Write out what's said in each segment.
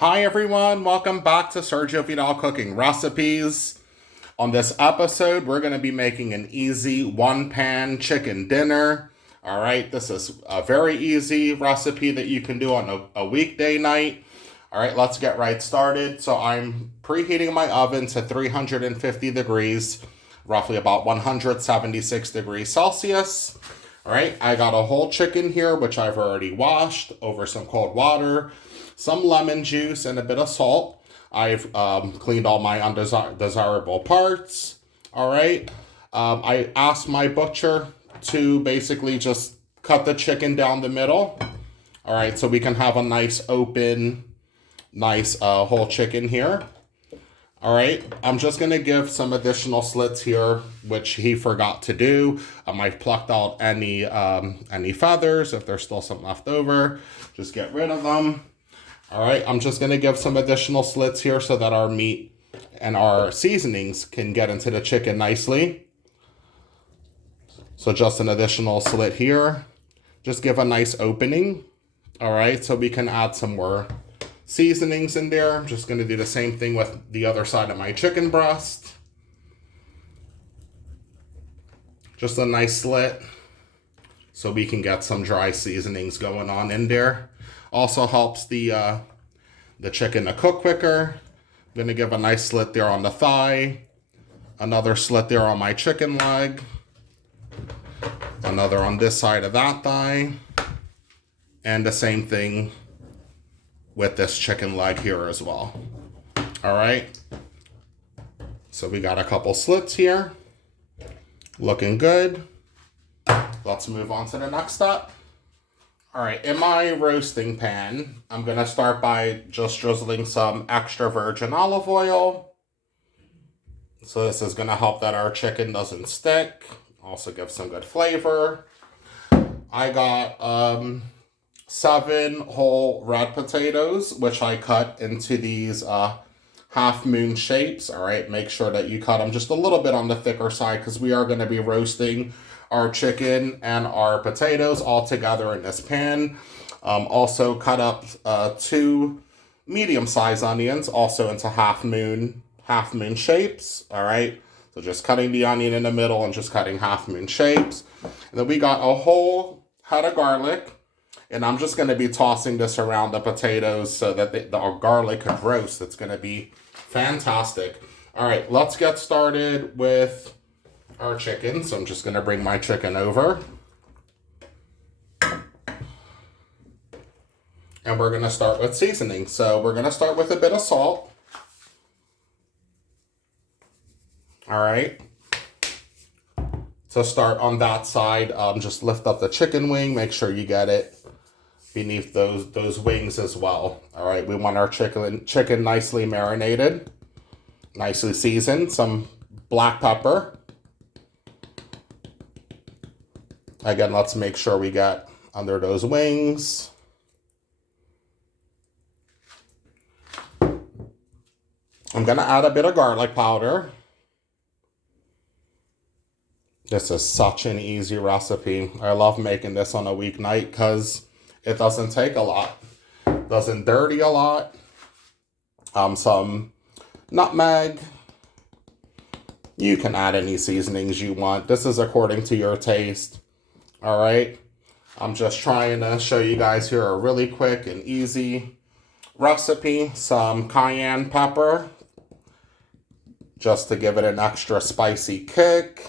Hi everyone, welcome back to Sergio Vidal Cooking Recipes. On this episode, we're going to be making an easy one-pan chicken dinner. All right, this is a very easy recipe that you can do on a weekday night. All right, let's get right started. So I'm preheating my oven to 350 degrees, roughly about 176 degrees Celsius. All right, I got a whole chicken here, which I've already washed over some cold water, some lemon juice, and a bit of salt. I've cleaned all my undesirable parts. All right. I asked my butcher to basically just cut the chicken down the middle. All right, so we can have a nice open, nice whole chicken here. All right, I'm just going to give some additional slits here, which he forgot to do. I plucked out any feathers. If there's still some left over, just get rid of them. All right, I'm just going to give some additional slits here so that our meat and our seasonings can get into the chicken nicely. So just an additional slit here. Just give a nice opening. All right, so we can add some more seasonings in there. I'm just going to do the same thing with the other side of my chicken breast. Just a nice slit so we can get some dry seasonings going on in there. Also helps the chicken to cook quicker. I'm going to give a nice slit there on the thigh. Another slit there on my chicken leg. Another on this side of that thigh. And the same thing with this chicken leg here as well. All right. So we got a couple slits here. Looking good. Let's move on to the next step. All right, in my roasting pan, I'm going to start by just drizzling some extra virgin olive oil. So this is going to help that our chicken doesn't stick. Also give some good flavor. I got 7 whole red potatoes, which I cut into these half moon shapes. All right, make sure that you cut them just a little bit on the thicker side because we are going to be roasting our chicken and our potatoes all together in this pan. Also cut up 2 medium-sized onions, also into half moon shapes. All right, so just cutting the onion in the middle and just cutting half moon shapes. And then we got a whole head of garlic, and I'm just going to be tossing this around the potatoes so that the garlic could roast. It's going to be fantastic. All right, let's get started with our chicken. So I'm just going to bring my chicken over. And we're going to start with seasoning. So we're going to start with a bit of salt. All right. So start on that side. Just lift up the chicken wing. Make sure you get it beneath those wings as well. All right. We want our chicken nicely marinated, nicely seasoned. Some black pepper. Again, let's make sure we get under those wings. I'm going to add a bit of garlic powder. This is such an easy recipe. I love making this on a weeknight because it doesn't take a lot. Doesn't dirty a lot. Some nutmeg. You can add any seasonings you want. This is according to your taste. All right, I'm just trying to show you guys here a really quick and easy recipe. Some cayenne pepper, just to give it an extra spicy kick.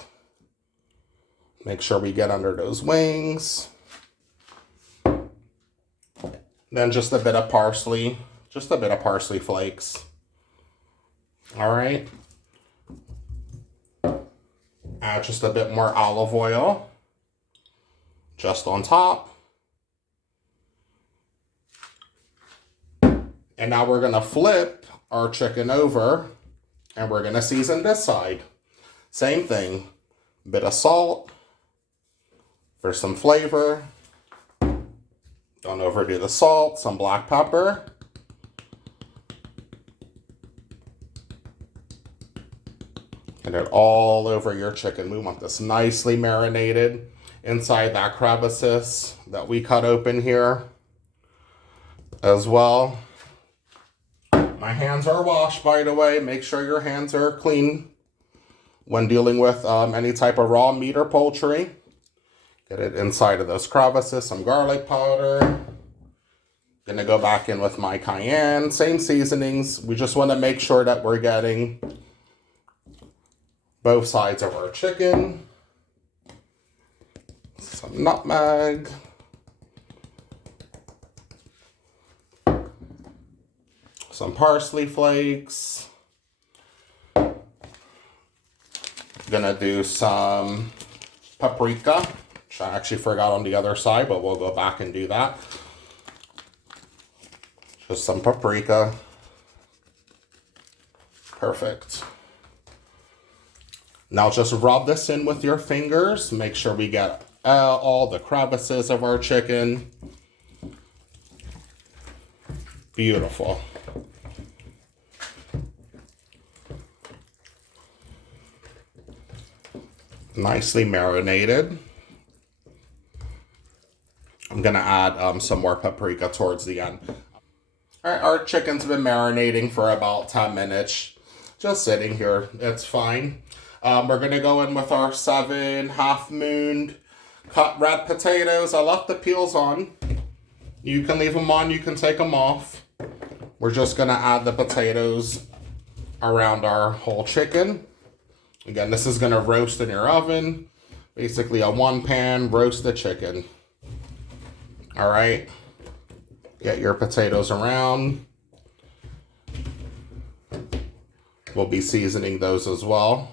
Make sure we get under those wings. Then just a bit of parsley, flakes. All right. Add just a bit more olive oil. Just on top. And now we're going to flip our chicken over and we're going to season this side. Same thing. Bit of salt for some flavor. Don't overdo the salt. Some black pepper. Get it all over your chicken. We want this nicely marinated inside that crevices that we cut open here as well. My hands are washed, by the way. Make sure your hands are clean when dealing with any type of raw meat or poultry. Get it inside of those crevices, some garlic powder. Gonna go back in with my cayenne, same seasonings. We just wanna make sure that we're getting both sides of our chicken. Some nutmeg. Some parsley flakes. Gonna do some paprika, which I actually forgot on the other side, but we'll go back and do that. Just some paprika. Perfect. Now just rub this in with your fingers. Make sure we get all the crevices of our chicken. Beautiful. Nicely marinated. I'm gonna add some more paprika towards the end. All right, our chicken's been marinating for about 10 minutes. Just sitting here, it's fine. We're gonna go in with our 7 half-mooned cut red potatoes. I left the peels on. You can leave them on, you can take them off. We're just gonna add the potatoes around our whole chicken. Again, this is gonna roast in your oven. Basically a 1-pan roasted chicken. All right, get your potatoes around. We'll be seasoning those as well.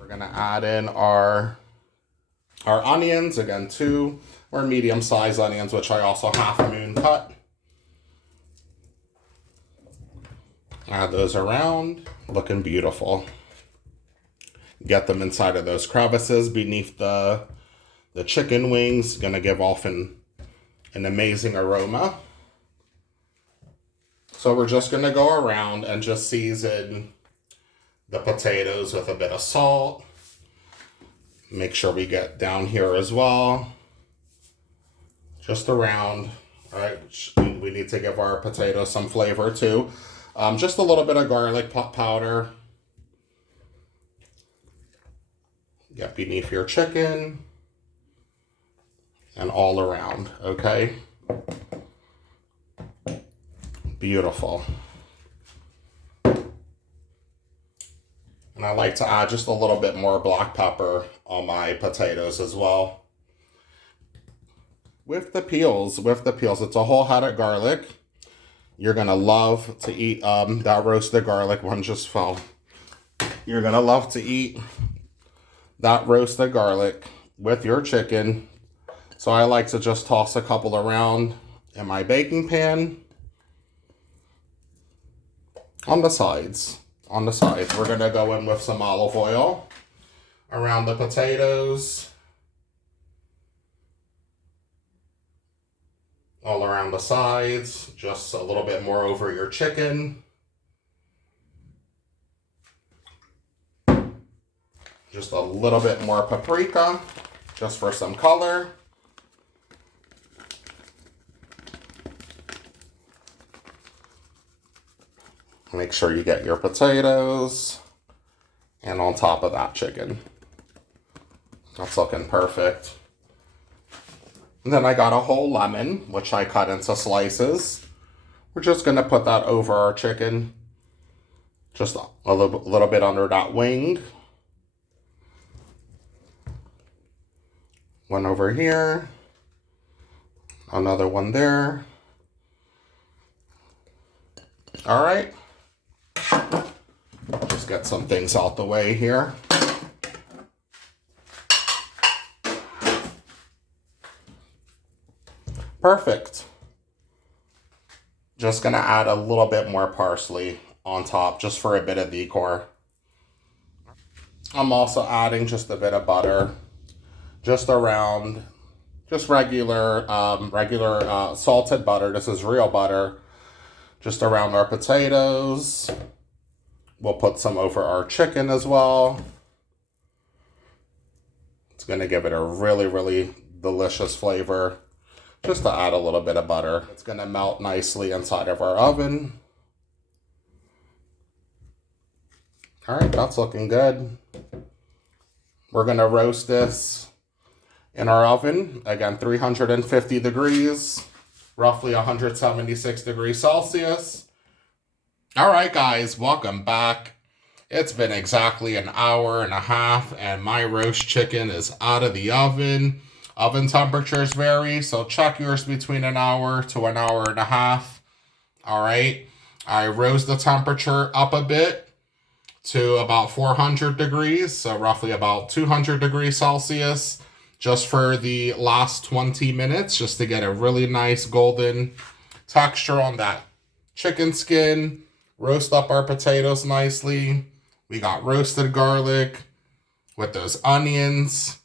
We're gonna add in our onions, again 2 or medium-sized onions, which I also half-moon cut. Add those around, looking beautiful. Get them inside of those crevices beneath the chicken wings. Gonna give off an amazing aroma. So we're just gonna go around and just season the potatoes with a bit of salt. Make sure we get down here as well. Just around, all right? We need to give our potatoes some flavor too. Just a little bit of garlic powder. Get beneath your chicken and all around, okay? Beautiful. And I like to add just a little bit more black pepper on my potatoes as well. With the peels, it's a whole head of garlic. You're gonna love to eat, that roasted garlic one just fell. You're gonna love to eat that roasted garlic with your chicken. So I like to just toss a couple around in my baking pan. On the sides, we're gonna go in with some olive oil around the potatoes. All around the sides, just a little bit more over your chicken. Just a little bit more paprika, just for some color. Make sure you get your potatoes and on top of that chicken. That's looking perfect. And then I got a whole lemon, which I cut into slices. We're just gonna put that over our chicken. Just a little bit under that wing. One over here. Another one there. All right. Just get some things out the way here. Perfect. Just gonna add a little bit more parsley on top just for a bit of decor. I'm also adding just a bit of butter, just around, just regular salted butter. This is real butter, just around our potatoes. We'll put some over our chicken as well. It's gonna give it a really, really delicious flavor. Just to add a little bit of butter. It's gonna melt nicely inside of our oven. All right, that's looking good. We're gonna roast this in our oven, again, 350 degrees, roughly 176 degrees Celsius. All right, guys, welcome back. It's been exactly an hour and a half, and my roast chicken is out of the oven. Oven temperatures vary, so check yours between an hour to an hour and a half. All right, I rose the temperature up a bit to about 400 degrees, so roughly about 200 degrees Celsius, just for the last 20 minutes, just to get a really nice golden texture on that chicken skin. Roast up our potatoes nicely. We got roasted garlic with those onions.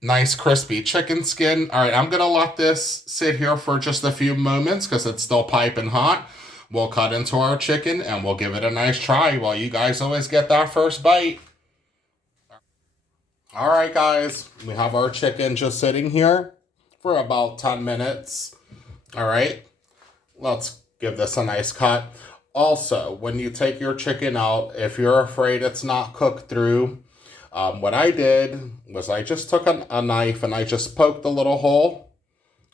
Nice crispy chicken skin. All right, I'm going to let this sit here for just a few moments because it's still piping hot. We'll cut into our chicken and we'll give it a nice try while you guys always get that first bite. All right, guys, we have our chicken just sitting here for about 10 minutes. All right, let's give this a nice cut. Also, when you take your chicken out, if you're afraid it's not cooked through, what I did was I just took a knife and I just poked a little hole.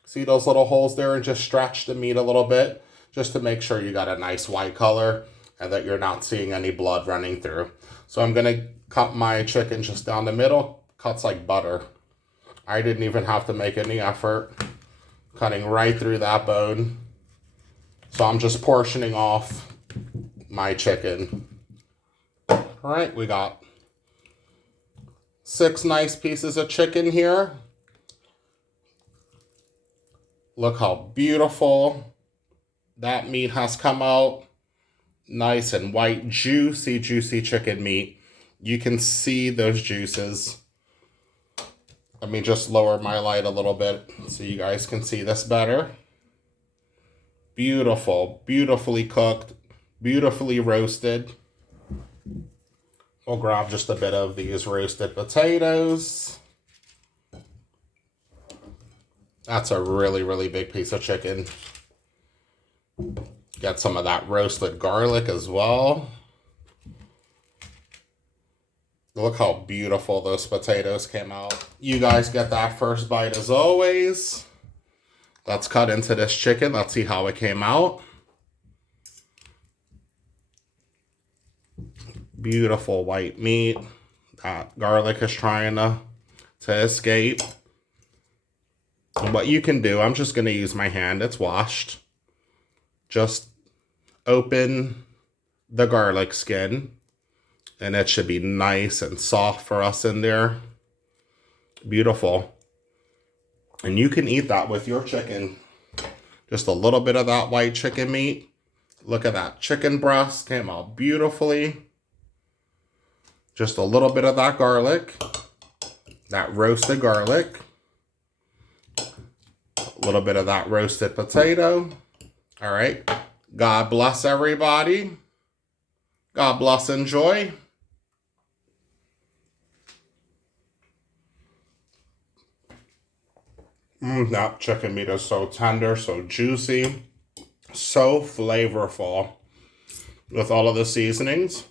See those little holes there, and just stretched the meat a little bit just to make sure you got a nice white color and that you're not seeing any blood running through. So I'm going to cut my chicken just down the middle, cuts like butter. I didn't even have to make any effort, cutting right through that bone. So I'm just portioning off my chicken. All right, we got 6 nice pieces of chicken here. Look how beautiful that meat has come out. Nice and white, juicy, juicy chicken meat. You can see those juices. Let me just lower my light a little bit so you guys can see this better. Beautiful, beautifully cooked, beautifully roasted. We'll grab just a bit of these roasted potatoes. That's a really, really big piece of chicken. Get some of that roasted garlic as well. Look how beautiful those potatoes came out. You guys get that first bite as always. Let's cut into this chicken. Let's see how it came out. Beautiful white meat. That garlic is trying to escape. And what you can do, I'm just going to use my hand. It's washed. Just open the garlic skin. And it should be nice and soft for us in there. Beautiful. And you can eat that with your chicken. Just a little bit of that white chicken meat. Look at that chicken breast. Came out beautifully. Just a little bit of that garlic. That roasted garlic. A little bit of that roasted potato. All right. God bless everybody. God bless, enjoy. That chicken meat is so tender, so juicy, so flavorful. With all of the seasonings,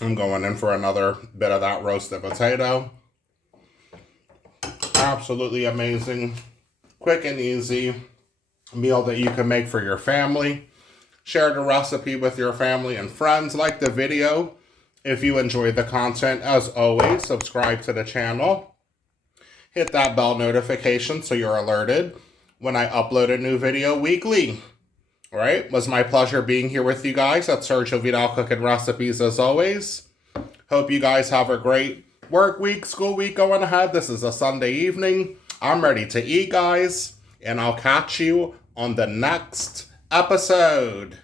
I'm going in for another bit of that roasted potato. Absolutely amazing, quick and easy meal that you can make for your family. Share the recipe with your family and friends. Like the video if you enjoyed the content. As always, subscribe to the channel. Hit that bell notification so you're alerted when I upload a new video weekly. All right, it was my pleasure being here with you guys at Sergio Vidal Cooking Recipes as always. Hope you guys have a great work week, school week going ahead. This is a Sunday evening. I'm ready to eat, guys, and I'll catch you on the next episode.